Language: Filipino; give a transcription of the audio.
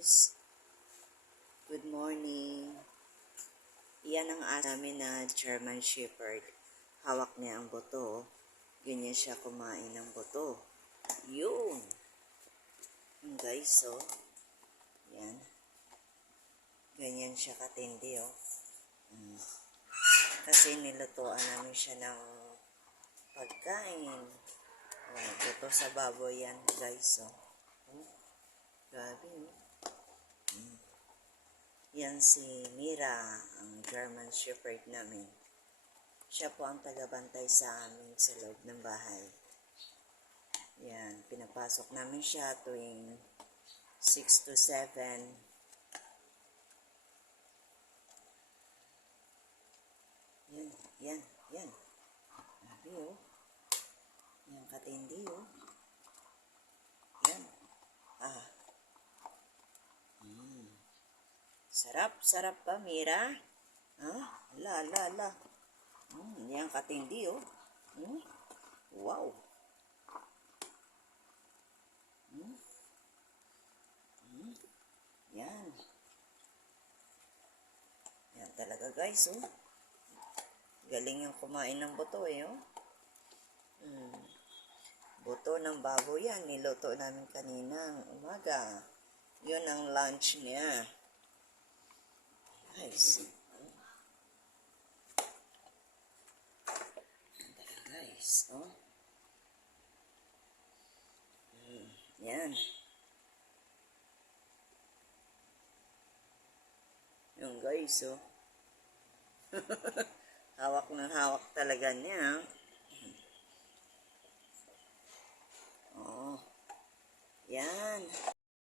guys. Good morning. Yan ang namin na German Shepherd. Hawak niya ang buto. Ganyan siya kumain ng buto. Yun. Yun guys, oh. Yan. Ganyan siya katindi, oh. Mm. Kasi nilutuan namin siya ng pagkain. Oh, buto sa baboy yan, guys. Oh, Yan si Mira, ang German Shepherd namin. Siya po ang tagabantay sa amin sa loob ng bahay. Yan, pinapasok namin siya tuwing 6 to 7. Yan, yan, yan. Grabe, oh. Yan, katindi, oh. Yan. Ah. Mm. Sarap, sarap pa, Mira. Ha? La, la, la. Mm, yan, katindi, oh. Mm. Wow. Mm. Mm. Yan. Yan talaga, guys, oh. Galing yung kumain ng buto, eh, oh. Mm. Buto ng baboy yan. Niluto namin kaninang umaga. Yun ang lunch niya. Guys. Tara guys. Oh. Mm, yan. Yung guys, oh. hawak ng hawak talaga niya. Oh. Yan.